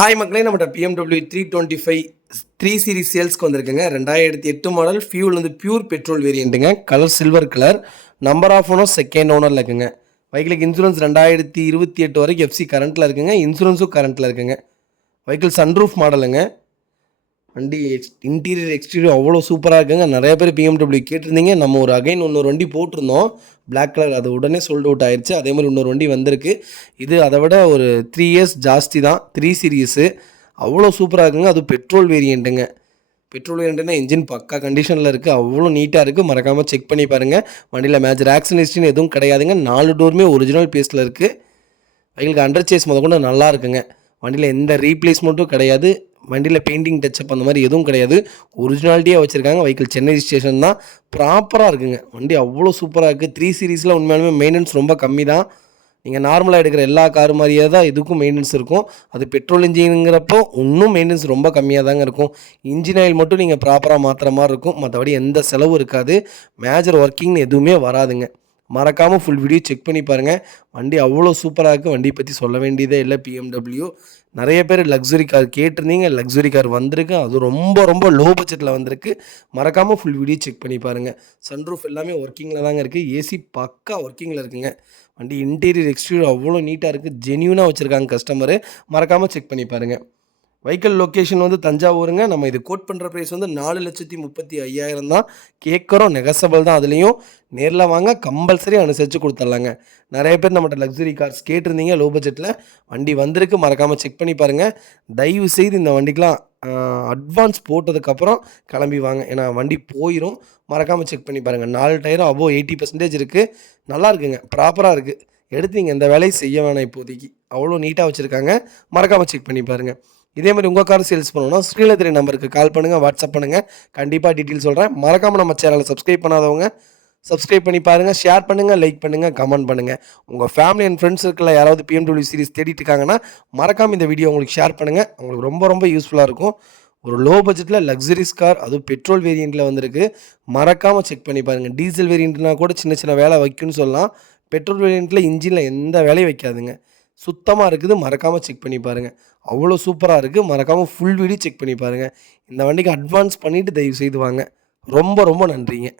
Hi மக்களே, நம்மகிட்ட BMW 325 3 series சேல்ஸ்க்கு வந்திருக்குங்க. 2008 மாடல். ஃபியூல் வந்து பியூர் பெட்ரோல் வேரியண்ட்டுங்க. Colour silver colour. Number of owner second ஓனரில் இருக்குங்க. வெஹிக்கிளுக்கு இன்சூரன்ஸ் 2028 வரைக்கும் எஃப்சி கரண்ட்டில் இருக்குங்க. இன்சூரன்ஸும் கரண்ட்டில் இருக்குங்க. வெஹிக்கிள் சன்ரூஃப் மாடலுங்க. வண்டி இன்டீரியர் எக்ஸ்டீரியர் அவ்வளோ சூப்பராக இருக்குங்க. நிறைய பேர் BMW கேட்டிருந்தீங்க. நம்ம ஒரு இன்னொரு வண்டி போட்டிருந்தோம் பிளாக் கலர். அது உடனே சோல்ட் அவுட் ஆயிடுச்சு. அதே மாதிரி இன்னொரு வண்டி வந்திருக்கு. இது அதை விட ஒரு 3 இயர்ஸ் ஜாஸ்தி தான். 3 சீரீஸு அவ்வளோ சூப்பராக இருக்குங்க. அது பெட்ரோல் வேரியண்ட்டுங்க. பெட்ரோல் வேரியண்ட்டுனா இன்ஜின் பக்கா கண்டிஷனில் இருக்குது. அவ்வளோ நீட்டாக இருக்குது. மறக்காமல் செக் பண்ணி பாருங்கள். வண்டியில் மேஜர் ஆக்சிடென்ட் எதுவும் கிடையாதுங்க. 4 டோருமே ஒரிஜினல் பேஸில் இருக்குது. வெஹிக்கிளுக்கு அண்டர் சேஸ் கூட நல்லா இருக்குங்க. வண்டியில் எந்த ரீப்ளேஸ்மெண்ட்டும் கிடையாது. வண்டியில் பெயிண்டிங் டச்சப் அந்த மாதிரி எதுவும் கிடையாது. ஒரிஜினாலிட்டியாக வச்சுருக்காங்க. வெஹிக்கிள் சென்னை ஸ்டேஷன் தான். ப்ராப்பராக இருக்குங்க. வண்டி அவ்வளோ சூப்பராக இருக்குது. 3 சீரீஸில் உண்மையாலுமே மெயின்டெனன்ஸ் ரொம்ப கம்மி தான். நீங்கள் நார்மலாக எடுக்கிற எல்லா கார் மாதிரியே தான் இதுக்கும் மெயின்டெனன்ஸ் இருக்கும். அது பெட்ரோல் இன்ஜினுங்கிறப்போ இன்னும் மெயின்டெனன்ஸ் ரொம்ப கம்மியாக தாங்க இருக்கும். இன்ஜின் ஆயில் மட்டும் நீங்கள் ப்ராப்பராக மாற்றுற மாதிரி இருக்கும். மற்றபடி எந்த செலவும் இருக்காது. மேஜர் ஒர்க்கிங்னு எதுவுமே வராதுங்க. மறக்காமல் ஃபுல் வீடியோ செக் பண்ணி பாருங்கள். வண்டி அவ்வளோ சூப்பராக இருக்குது. வண்டியை பற்றி சொல்ல வேண்டியதே இல்லை. BMW நிறைய பேர் லக்ஸுரி கார் கேட்டிருந்தீங்க. லக்ஸுரி கார் வந்திருக்கு. அது ரொம்ப ரொம்ப லோ பட்ஜெட்டில் வந்திருக்கு. மறக்காமல் ஃபுல் வீடியோ செக் பண்ணி பாருங்கள். சன்ரூஃப் எல்லாமே ஒர்க்கிங்கில் தாங்க இருக்குது. ஏசி பக்கா ஒர்க்கிங்கில் இருக்குங்க. வண்டி இன்டீரியர் எக்ஸ்டீரியர் அவ்வளோ நீட்டாக இருக்குது. ஜென்யூனாக வச்சுருக்காங்க கஸ்டமரு. மறக்காமல் செக் பண்ணி பாருங்கள். வெஹிக்கிள் லொக்கேஷன் வந்து தஞ்சாவூருங்க. நம்ம இது கோட் பண்ணுற ப்ரைஸ் வந்து 4,35,000 தான் கேட்குறோம். நெகசபிள் தான். அதுலேயும் நேரில் வாங்க, கம்பல்சரி அனுசரித்து கொடுத்துட்லாங்க. நிறைய பேர் நம்மகிட்ட லக்ஸுரி கார்ஸ் கேட்டிருந்தீங்க லோ பட்ஜெட்டில். வண்டி வந்திருக்கு. மறக்காமல் செக் பண்ணி பாருங்கள். தயவு செய்து இந்த வண்டிக்கெலாம் அட்வான்ஸ் போட்டதுக்கப்புறம் கிளம்பி வாங்க. ஏன்னா வண்டி போயிடும். மறக்காமல் செக் பண்ணி பாருங்கள். 4 டயரும் அபோவ் 80% இருக்குது. நல்லா இருக்குங்க. ப்ராப்பராக இருக்குது. எடுத்து நீங்கள் எந்த வேலையும் செய்ய வேணாம். இப்போதைக்கு அவ்வளோ நீட்டாக வச்சுருக்காங்க. மறக்காமல் செக் பண்ணி பாருங்கள். இதே மாதிரி உங்கள் கார் சேல்ஸ் பண்ணணும்னா ஸ்க்ரீனில் தெரிய நம்பருக்கு கால் பண்ணுங்கள், வாட்ஸ்அப் பண்ணுங்கள். கண்டிப்பாக டீட்டெயில் சொல்கிறேன். மறக்காமல் நம்ம சேனலை சப்ஸ்கிரைப் பண்ணாதவங்க சப்ஸ்கிரைப் பண்ணி பாருங்கள். ஷேர் பண்ணுங்கள், லைக் பண்ணுங்கள், கமெண்ட் பண்ணுங்கள். உங்கள் ஃபேமிலி அண்ட் ஃப்ரெண்ட்ஸ் சர்க்கிளில் யாராவது BMW சீரிஸ் தேடிட்டு இருக்காங்கன்னா மறக்காமல் இந்த வீடியோ உங்களுக்கு ஷேர் பண்ணுங்கள். உங்களுக்கு ரொம்ப ரொம்ப யூஸ்ஃபுல்லாக இருக்கும். ஒரு லோ பட்ஜெட்டில் லக்ஸரிஸ் கார், அதுவும் பெட்ரோல் வேரியண்ட்டில் வந்திருக்கு. மறக்காமல் செக் பண்ணி பாருங்கள். டீசல் வேரியண்ட்னா கூட சின்ன சின்ன வேலை வைக்குன்னு சொல்லலாம். பெட்ரோல் வேரியண்ட்டில் இன்ஜினில் எந்த வேலையும் வைக்காதுங்க. சுத்தமாக இருக்குது. மறக்காமல் செக் பண்ணி பாருங்கள். அவ்வளோ சூப்பராக இருக்குது. மறக்காமல் ஃபுல் வீடியோ செக் பண்ணி பாருங்கள். இந்த வண்டிக்கு அட்வான்ஸ் பண்ணிவிட்டு தயவு செய்து வாங்க. ரொம்ப ரொம்ப நன்றிங்க.